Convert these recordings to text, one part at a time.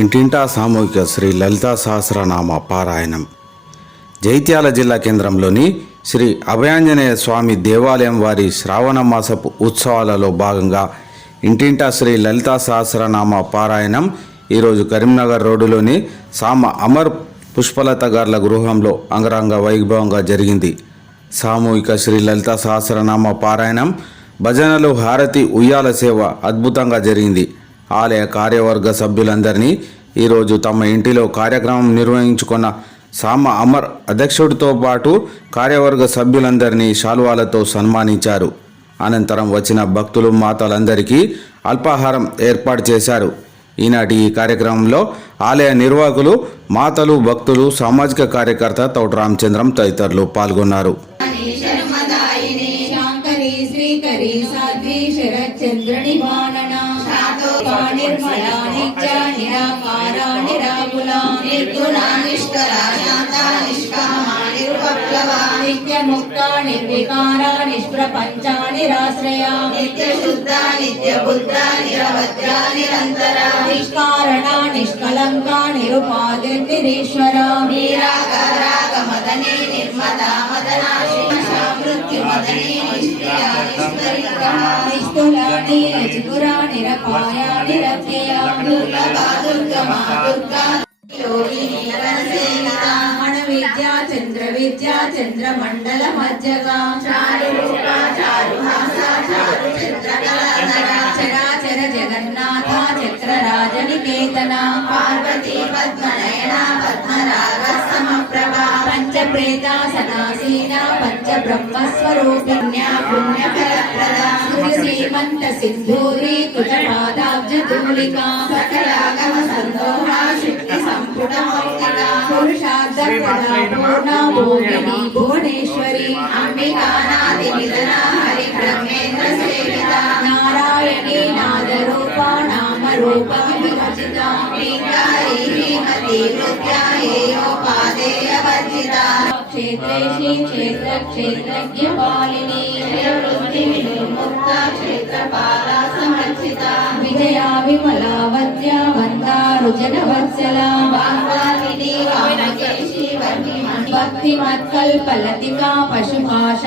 ఇంటింటా సామూహిక శ్రీ లలితా సహస్రనామ పారాయణం. జైత్యాల జిల్లా కేంద్రంలోని శ్రీ అభయాంజనేయ స్వామి దేవాలయం వారి శ్రావణ మాసపు ఉత్సవాలలో భాగంగా ఇంటింటా శ్రీ లలితా సహస్రనామ పారాయణం ఈరోజు కరీంనగర్ రోడ్డులోని సామ అమర్ పుష్పలత గార్ల గృహంలో అంగరంగ వైభవంగా జరిగింది. సామూహిక శ్రీ లలితా సహస్రనామ పారాయణం భజనలు హారతి ఉయ్యాల సేవ అద్భుతంగా జరిగింది. ఆలయ కార్యవర్గ సభ్యులందరినీ ఈరోజు తమ ఇంటిలో కార్యక్రమం నిర్వహించుకున్న సామ అమర్ అధ్యక్షుడితో పాటు కార్యవర్గ సభ్యులందరినీ శాల్వాలతో సన్మానించారు. అనంతరం వచ్చిన భక్తులు మాతలందరికీ అల్పాహారం ఏర్పాటు చేశారు. ఈనాటి ఈ కార్యక్రమంలో ఆలయ నిర్వాహకులు మాతలు భక్తులు సామాజిక కార్యకర్త తౌట రామచంద్రం తదితరులు పాల్గొన్నారు. శ్రీకరి బాణన నిర్మలా నిత్య నిరాకార నిరాకుల నిర్గుణ నిష్కర శాంత నిష్కామ నిరుపప్లవ నిత్య ముక్త నిర్వికార నిష్ప్రపంచ నిరాశ్రయ నిత్య శుద్ధ నిత్య బుద్ధ నిరవధ్య నిరంతర నిష్కారణ నిష్కలంక నిరుపాధి నిరీశ్వర నిరాకార మదనే నిర్మద మదనాశి నిష్ఠులాని చిగురా నిరపాయ నిరత్యయ దుర్లభ దుర్గమా దుర్గా మన విద్యా చంద్ర విద్యా చంద్ర మండల మధ్యగా చారు చారు చారు చరాచర జగన్నాథ చక్రరాజ నికేతన పార్వతీ పద్మనయన పద్మరాగ పంచ ప్రేత సదాసీన పంచ బ్రహ్మ స్వరూపిణ్య పుణ్య ఫలప్రద సూర్య శ్రీమంత సింధూరి కుట పాదాబ్జ ధూళిక సకలాగమ సందోహ శక్తి సంపుట మౌక్తిక శ్రీమతి నృత్యాయేయోపాదేయ వర్జిత క్షేత్రేషి క్షేత్ర క్షేత్రజ్ఞ పాలిని వృత్తి వినుర్ముక్త క్షేత్రపాల సమర్చిత విజయా విమలావత్య వందారు జనవత్సల వాగ్వాదిని వామకేశి భక్తి మత్కల్పలతికా పశుపాశ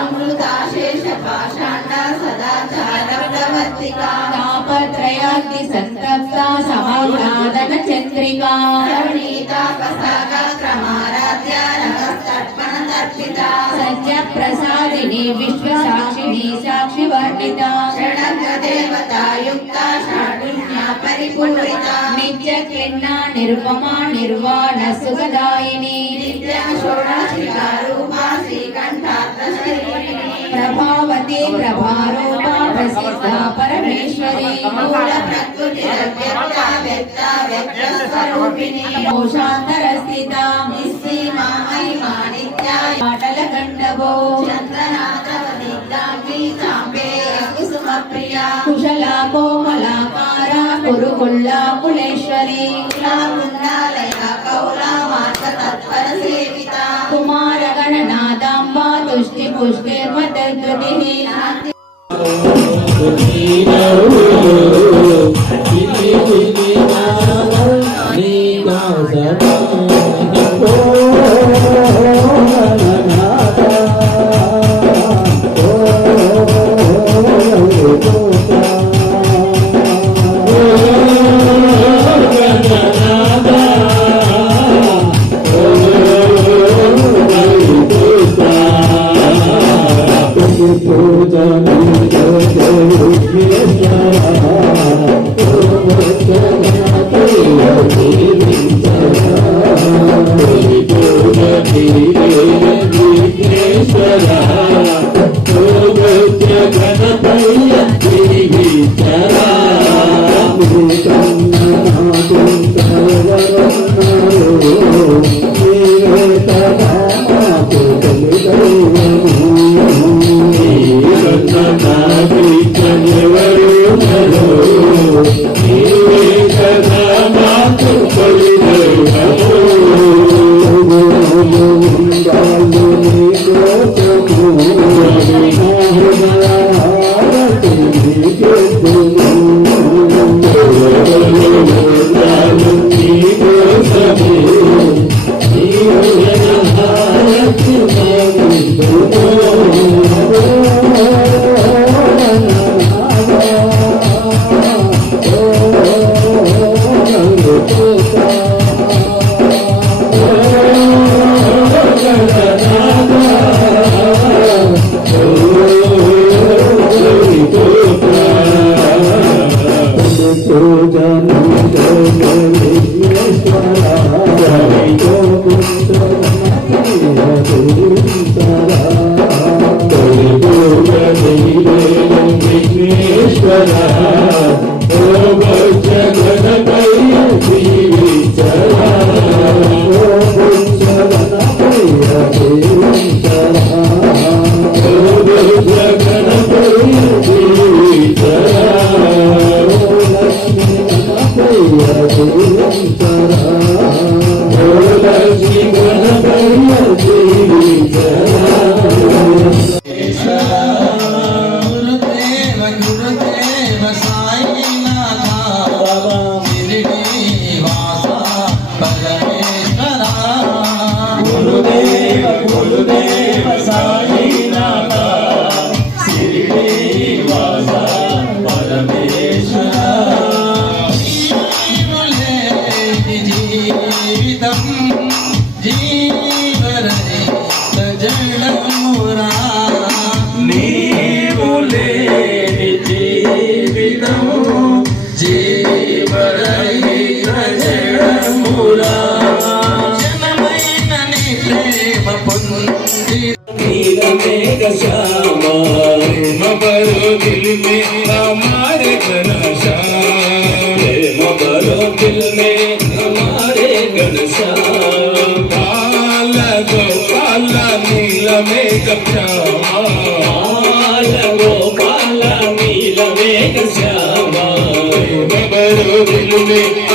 విమోచని సమృతాశేష పాషాండ సదాచార ప్రవర్తిక తాపత్రయాగ్ని సంతప్త సమాహ్లాదన చంద్రికా తాపసాగ క్రమారాధ్య నమస్తర్పణ తర్పిత సత్య ప్రసాదిని విశ్వ విశ్వసాక్షిణి సాక్షి వర్ణిత షడంగ దేవతాయుక్త షాఢున్య పరిపూరిత నిత్య కిన్న నిర్వమా నిర్వాణ సుఖదాయిని. నిత్య షోడశికా రూపా శ్రీకంఠాత్మ ప్రభావతి ప్రభారూపా ప్రసిద్ధ పరమేశ్వరి. మూల ప్రకృతి వ్యక్త వ్యక్త వ్యక్త స్వరూపిణి. మోషాంతర స్థిత మాటల గండవో చంద్రనాథవదిగ్ధాంగి చాంబే. కుసుమ ప్రియ. కుశల కోమలాకార కురుకుల్లా కులేశ్వరి కుండాలయ కౌల మార్గ తత్పర సేవిత కుమార గణనాదాంబ తుష్టి పుష్టిర్మతృతి Thank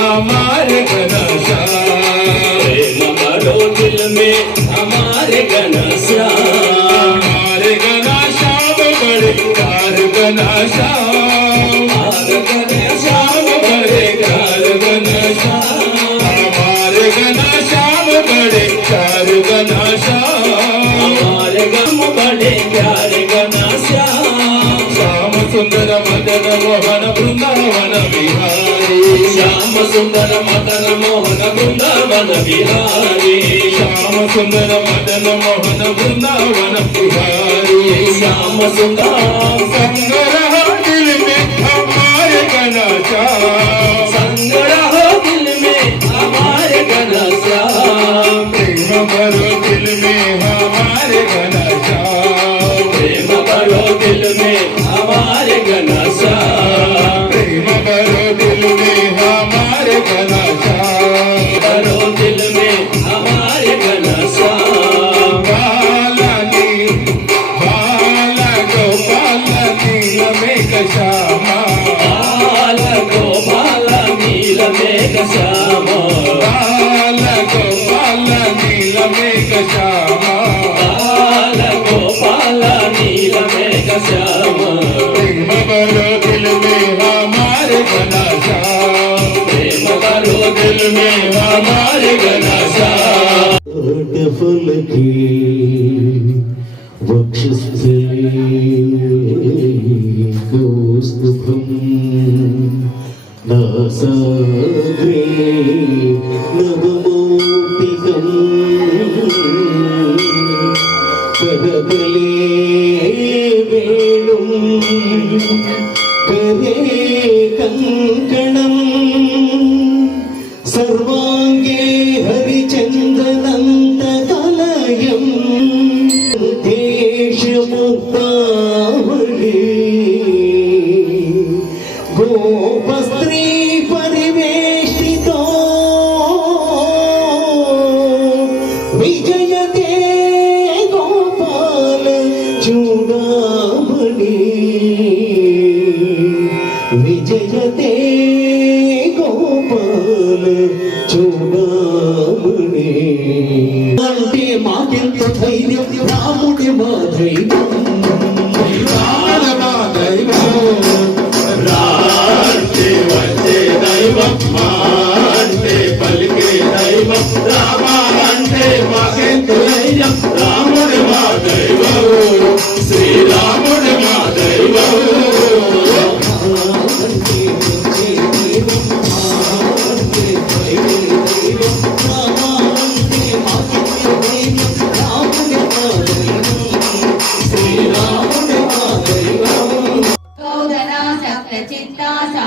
श्यामा సుందర మదన మోహన బృందావన బిహారీ శ్యామ సుందర మదన మోహన బృందావన బిహారీ శ్యామ సుందర Hello. Dil King, worship Him.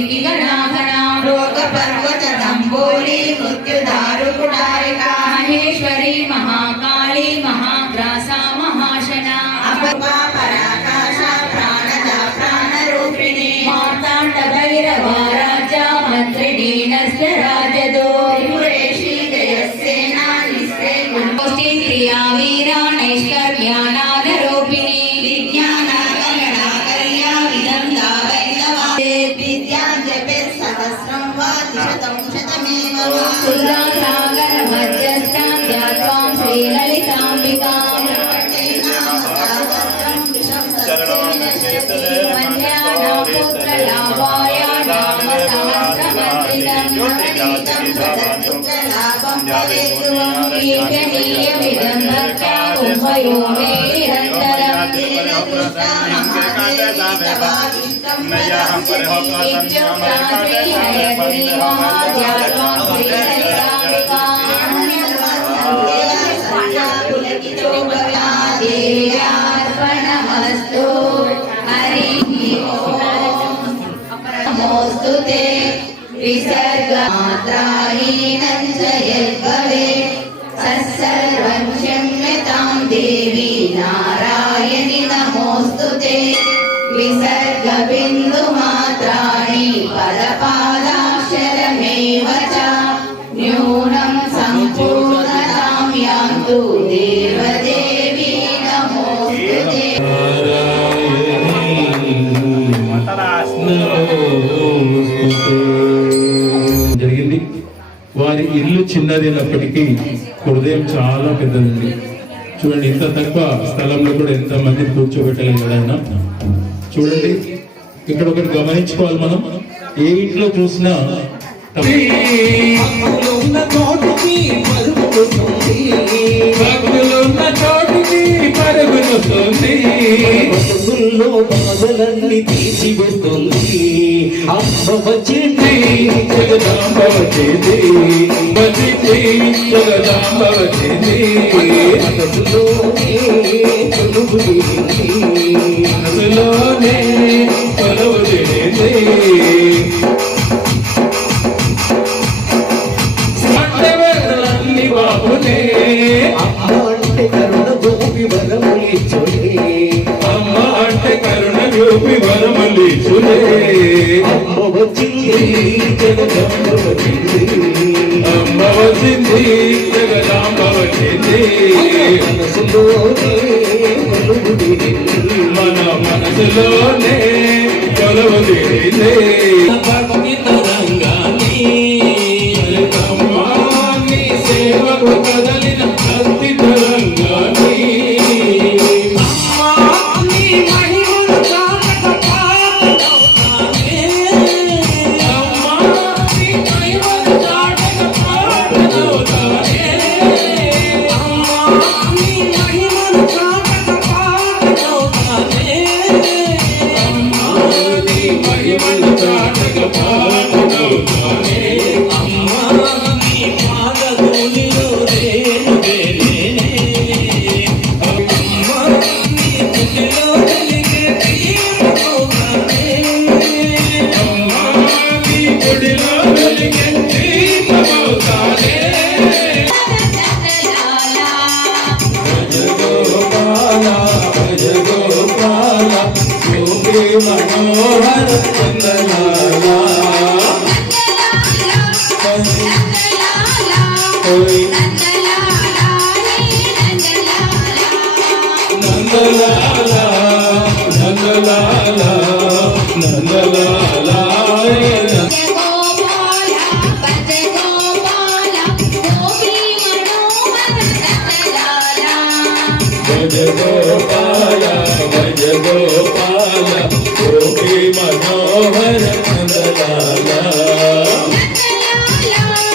गणाभणां रोगपर्वतदम्बोली मृत्युदारुकुटारिका Maheshwari Mahakali महाग्रासा महाशना अपमा पराकाशा प्राणदा प्राणरूपिणी मार्ताण्डभैरवा राजा मन्त्रिणी नस्यरा దేయార్పణమస్తు హరి మోస్తు విసర్గమాత్రాహీనం జయద్భవే विसर्गबिन्दुमात्राणि पदपादाक्षरमेव च न्यूनं सम्पूर्णतां यान्तु देवदेवी नमोऽस्तु ते జరిగింది వారి ఇల్లు చిన్నదైనప్పటికీ హృదయం చాలా పెద్దదండి చూడండి ఇంత తక్కువ స్థలంలో కూడా ఎంత మంది కూర్చోబెట్టలేం కదా ఆయన చూడండి. ఇక్కడ ఒకటి గమనించుకోవాలి మనం. ఏ ఇంట్లో చూసినా బాధలన్నీ అమ్మ వచ్చింది. జగదాంబ వచ్చింది. వచ్చింది జగదాంబ వచ్చింది మనసులోనే కొలువు మనసులోనే కొలువు తీరింది. బాబునే అమ్మ అంటే కరుణ గోపి వరములిచ్చునే అమ్మ అంటే కరుణ అమ్మ వచ్చింది మనసులోనే కొలువు మన మనసులోనే కొలువు తీరింది.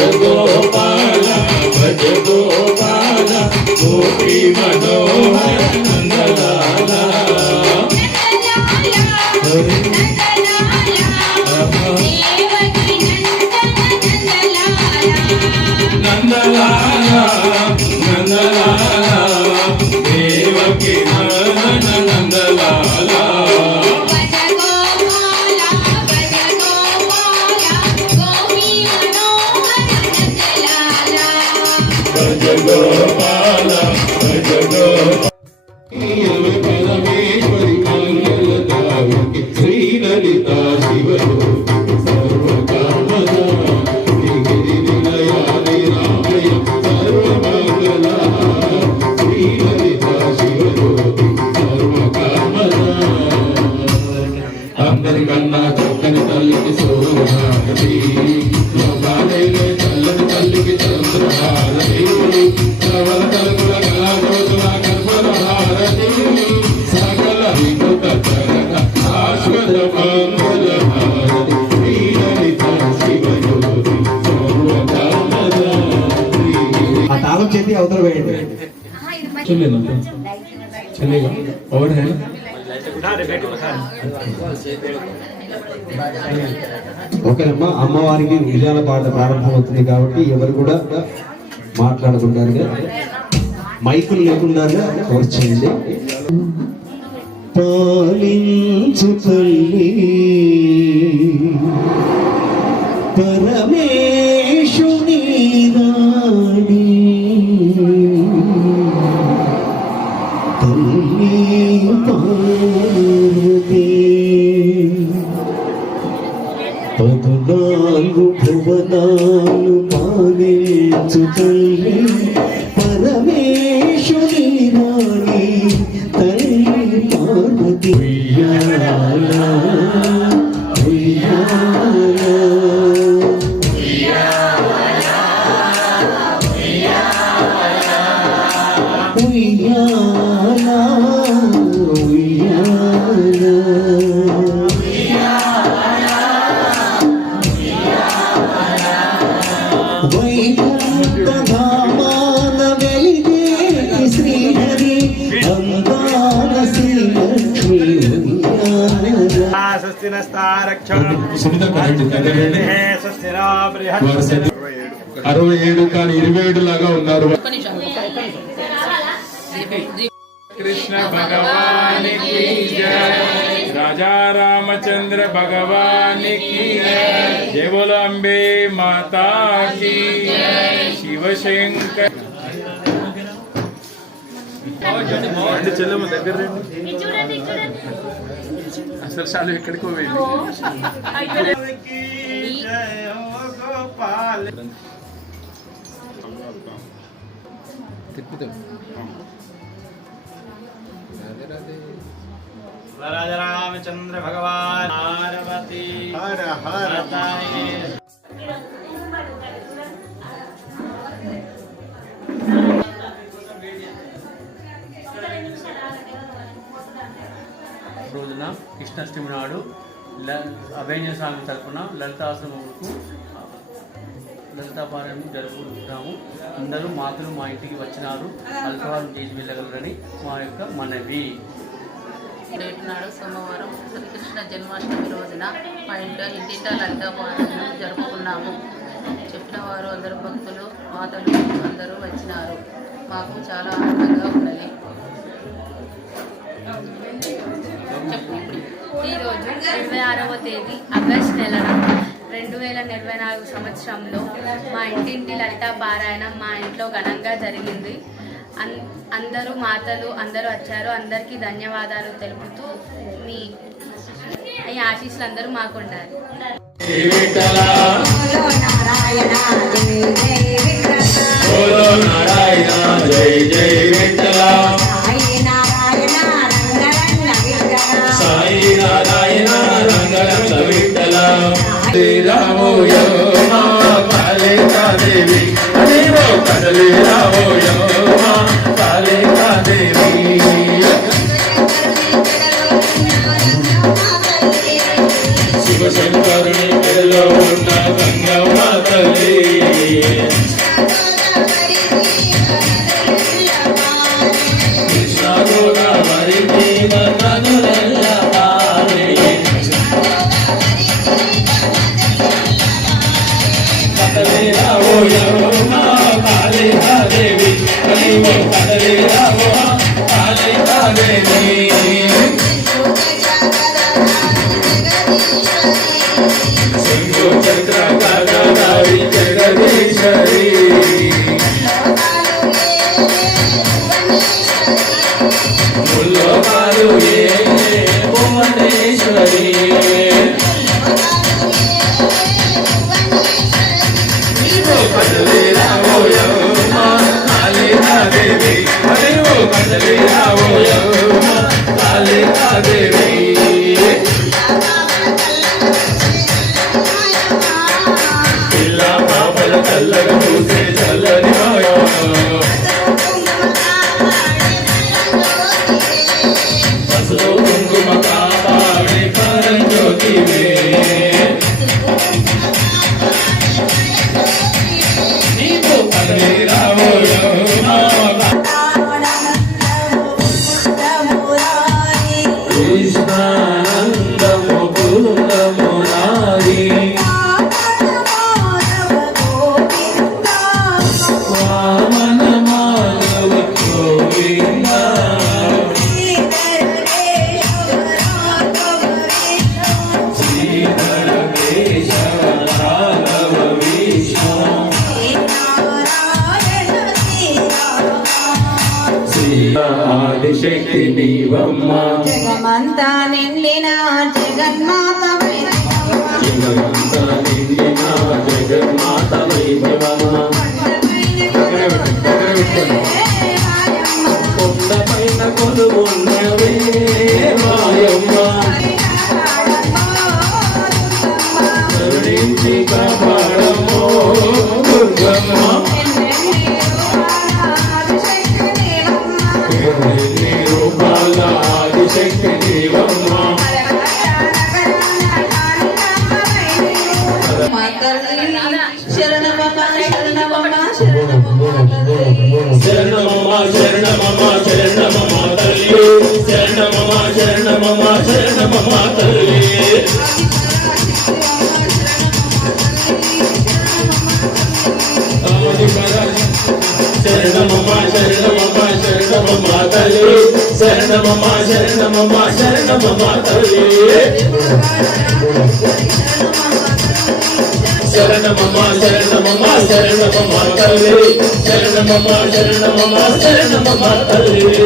భజ గోపాల భజ గోపాల గోపీ మనోహర అమ్మవారికి ఉయ్యాల పాట ప్రారంభమవుతుంది కాబట్టి ఎవరు కూడా మాట్లాడుకుంటారుగా మైకులు లేకుండాగా వచ్చేయండి పాలించు తల్లి పరమే అరవై ఏడు కానీ ఇరవై ఏడు లాగా ఉన్నారు కృష్ణ భగవాన్ రాజా రామచంద్ర భగవాన్ దేవలాంబే మాతా శివశంకర్ చెల్లెమ్మ దగ్గర అసలు చాలు ఎక్కడికో తిప్పుతాం రాజరామచంద్ర భగవాన్ హర హర రోజున కృష్ణాష్టమి నాడు ల- అభయన్య స్వామి తరపున లలితాశ్రమములకు లలితాపారాయణం జరుపుకుంటున్నాము. అందరూ మాతలు మా ఇంటికి వచ్చినారు. అల్పహారం చేసి వెళ్ళగలరని మా యొక్క మనవి. నాడు సోమవారం శ్రీకృష్ణ జన్మాష్టమి రోజున మా ఇంట్లో ఇంటింట లలితాపారాయణం జరుపుకున్నాము. చెప్పిన వారు అందరు భక్తులు మాతలు అందరూ వచ్చినారు. మాకు చాలా ఆనందంగా ఉన్నది ఈరోజు ఇరవై ఆరవ తేదీ ఆగస్ట్ నెలన రెండు వేల ఇరవై నాలుగు సంవత్సరంలో మా ఇంటింటి లలిత పారాయణం మా ఇంట్లో ఘనంగా జరిగింది. అన్ అందరూ మాతలు అందరూ వచ్చారు. అందరికీ ధన్యవాదాలు తెలుపుతూ మీ ఈ ఆశీస్సులు అందరూ మాకు ఉండాలి నారాయణ జై జై శ్రీరామోయో మా కాళికా దేవి. అదేవో కదలి రామోయో జగమంతా నిండిన శరణమమ్మ శరణమమ్మ శరణమమ్మ తల్లి. శరణమమ్మ శరణమమ్మ శరణమమ్మ తల్లి. శరణమమ్మ శరణమమ్మ శరణమమ్మ తల్లి.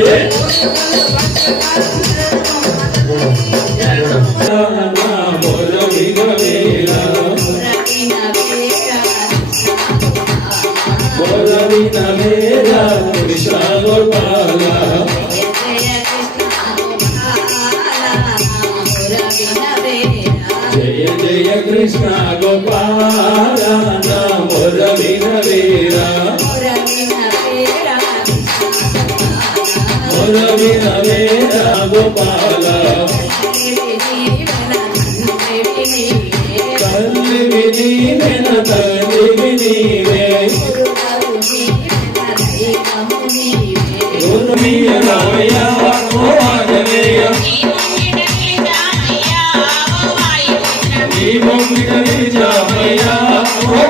కృష్ణ గోపాల మొదవిన వీర. మొదవిన వీర గోపాల. తల్లి తల్లి గురుమియ రామయ్య ఓ ఆంజనేయ.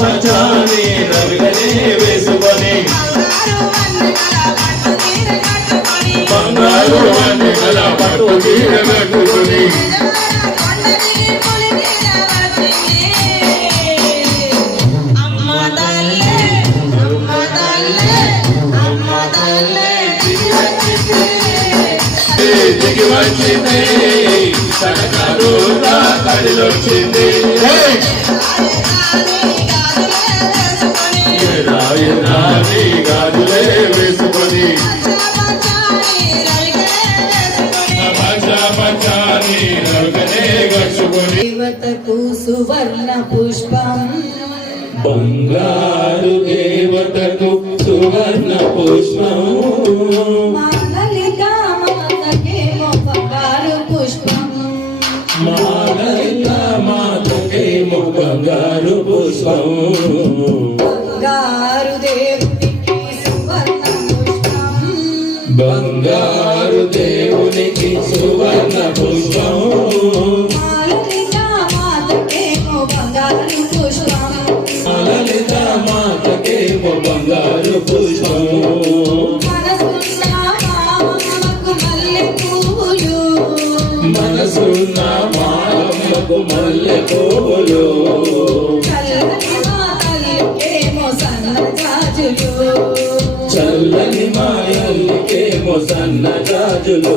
పచ్చ పచ్చాని రవిగనే వేసుకొని. బంగారు వన్నెల పట్టు తీర కట్టుకుని. దిగి వచ్చింది తనకారు కడిలొచ్చింది సువర్ణ పుష్పం. బంగారు దేవతకు సువర్ణ పుష్పం. బంగారు పుష్పం. మాలయ మాతకేమో బంగారు పుష్పం. బంగారు దేవునికి సువర్ణ పుష్పం. బంగారు దేవునికి సువర్ణ పుష్పం. మాలకు మల్లె పువ్వులు. చల్లని మా తల్లికేమో సన్న గాజులు.